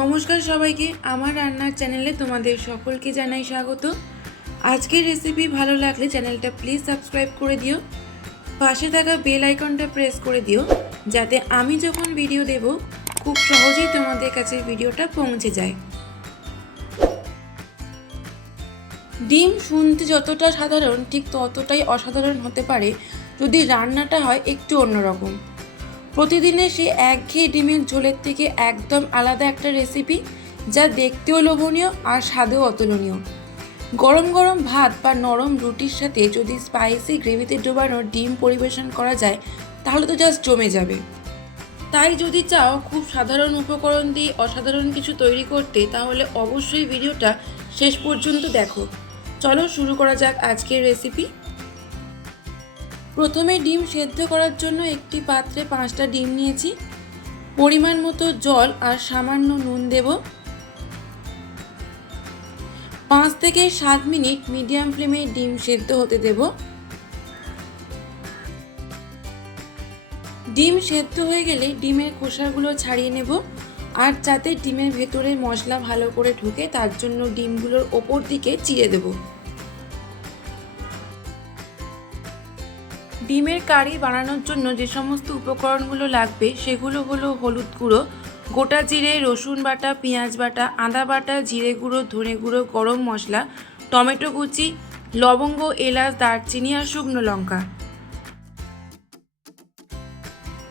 নমস্কার সবাইকে, আমার রান্নার চ্যানেলে তোমাদের সকলকে জানাই স্বাগত। আজকের রেসিপি ভালো লাগলে চ্যানেলটা প্লিজ সাবস্ক্রাইব করে দিও, পাশে থাকা বেল আইকনটা প্রেস করে দিও, যাতে আমি যখন ভিডিও দেব খুব সহজেই তোমাদের কাছে ভিডিওটা পৌঁছে যায়। ডিম শুনতে যতটা সাধারণ ঠিক ততটাই অসাধারণ হতে পারে যদি রান্নাটা হয় একটু অন্যরকম। প্রতিদিনের সেই একঘেয়ে ডিমের ঝোলের থেকে একদম আলাদা একটা রেসিপি, যা দেখতেও লোভনীয় আর স্বাদেও অতুলনীয়। গরম গরম ভাত বা নরম রুটির সাথে যদি স্পাইসি গ্রেভিতে ডোবানো ডিম পরিবেশন করা যায় তাহলে তো জাস্ট জমে যাবে। তাই যদি চাও খুব সাধারণ উপকরণ দিয়ে অসাধারণ কিছু তৈরি করতে, তাহলে অবশ্যই ভিডিওটা শেষ পর্যন্ত দেখো। চলো শুরু করা যাক আজকের রেসিপি। প্রথমে ডিম সেদ্ধ করার জন্য একটি পাত্রে 5টা ডিম নিয়েছি। পরিমাণ মতো জল আর সামান্য নুন দেব। 5 থেকে 7 মিনিট মিডিয়াম ফ্লেমে ডিম সেদ্ধ হতে দেব। ডিম সেদ্ধ হয়ে গেলে ডিমের খোসাগুলো ছাড়িয়ে নেব, আর যাতে ডিমের ভেতরে মশলা ভালো করে ঢোকে তার জন্য ডিমগুলোর ওপর দিকে চিড়ে দেব। ডিমের কারি বানানোর জন্য যে সমস্ত উপকরণগুলো লাগবে সেগুলো হলো হলুদ গুঁড়ো, গোটা জিরে, রসুন বাটা, পেঁয়াজ বাটা, আদা বাটা, জিরে গুঁড়ো, ধনে গুঁড়ো, গরম মশলা, টমেটো কুচি, লবঙ্গ, এলাচ, দারচিনি আর শুকনো লঙ্কা।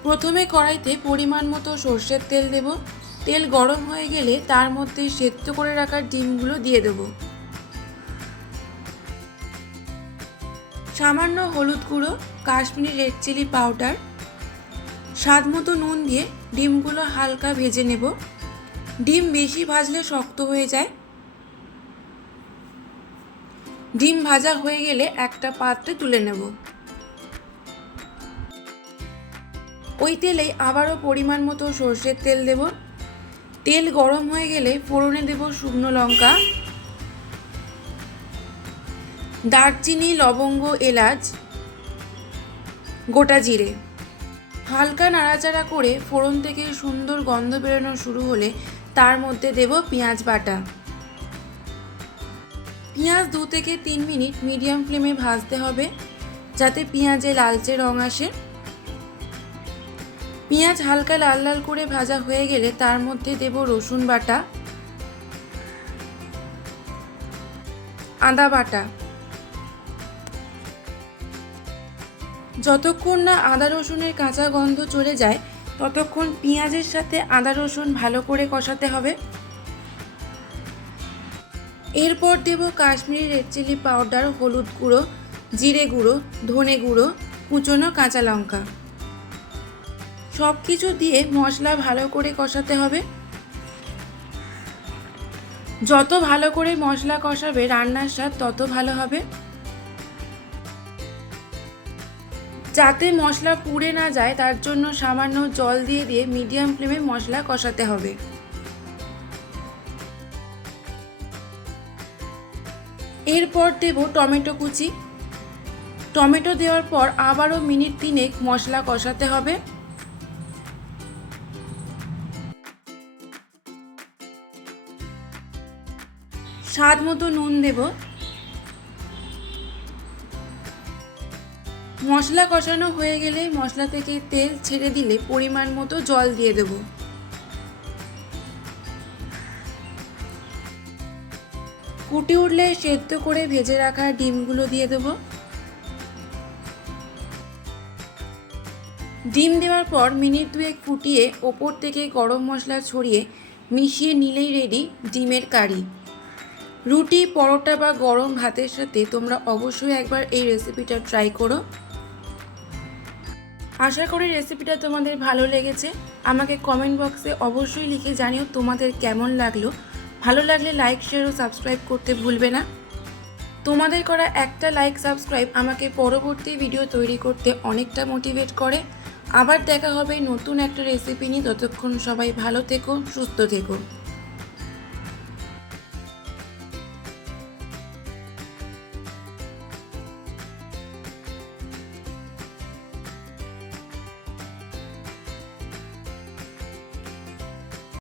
প্রথমে কড়াইতে পরিমাণ মতো সর্ষের তেল দেব। তেল গরম হয়ে গেলে তার মধ্যে সেদ্ধ করে রাখা ডিমগুলো দিয়ে দেব। সামান্য হলুদ গুঁড়ো, কাশ্মীরি রেড চিলি পাউডার, স্বাদ মতো নুন দিয়ে ডিমগুলো হালকা ভেজে নেব। ডিম বেশি ভাজলে শক্ত হয়ে যায়। ডিম ভাজা হয়ে গেলে একটা পাত্রে তুলে নেব। ওই তেলেই আবারও পরিমাণ মতো সর্ষের তেল দেব। তেল গরম হয়ে গেলে ফোড়নে দেব শুকনো লঙ্কা, দারচিনি, লবঙ্গ, এলাচ, গোটা জিরে। হালকা নাড়াচাড়া করে ফোড়ন থেকে সুন্দর গন্ধ বেরোনো শুরু হলে তার মধ্যে দেব পেঁয়াজ বাটা। পেঁয়াজ 2 থেকে 3 মিনিট মিডিয়াম ফ্লেমে ভাজতে হবে, যাতে পেঁয়াজে লালচে রং আসে। পেঁয়াজ হালকা লাল লাল করে ভাজা হয়ে গেলে তার মধ্যে দেব রসুন বাটা, আদা বাটা। যতক্ষণ না আদা রসুনের কাঁচা গন্ধ চলে যায় ততক্ষণ পেঁয়াজের সাথে আদা রসুন ভালো করে কষাতে হবে। এরপর দেব কাশ্মীরি রেড চিলি পাউডার, হলুদ গুঁড়ো, জিরে গুঁড়ো, ধনে গুঁড়ো, কুচনো কাঁচা লঙ্কা। সব কিছু দিয়ে মশলা ভালো করে কষাতে হবে। যত ভালো করে মশলা কষাবে রান্নার স্বাদ তত ভালো হবে। যাতে মশলা পুড়ে না যায় তার জন্য সামান্য জল দিয়ে দিয়ে মিডিয়াম ফ্লেমে মশলা কষাতে হবে। এরপর দেব টমেটো কুচি। টমেটো দেওয়ার পর আবারও মিনিট 3 মশলা কষাতে হবে। স্বাদ মতো নুন দেব। মশলা কষানো হয়ে গেলে মশলা থেকে তেল ছেড়ে দিলে পরিমাণ মতো জল দিয়ে দেব। ফুটে উঠলে সেদ্ধ করে ভেজে রাখা ডিমগুলো দিয়ে দেব। ডিম দেওয়ার পর মিনিট 2 ফুটিয়ে ওপর থেকে গরম মশলা ছড়িয়ে মিশিয়ে নিলেই রেডি ডিমের কারি। রুটি, পরোটা বা গরম ভাতের সাথে তোমরা অবশ্যই একবার এই রেসিপিটা ট্রাই করো। আশা করি রেসিপিটা তোমাদের ভালো লেগেছে। আমাকে কমেন্ট বক্সে অবশ্যই লিখে জানিও তোমাদের কেমন লাগলো। ভালো লাগলে লাইক, শেয়ার ও সাবস্ক্রাইব করতে ভুলবে না। তোমাদের করা একটা লাইক, সাবস্ক্রাইব আমাকে পরবর্তী ভিডিও তৈরি করতে অনেকটা মোটিভেট করে। আবার দেখা হবে নতুন একটা রেসিপি নিয়ে। ততক্ষণ সবাই ভালো থেকো, সুস্থ থেকো।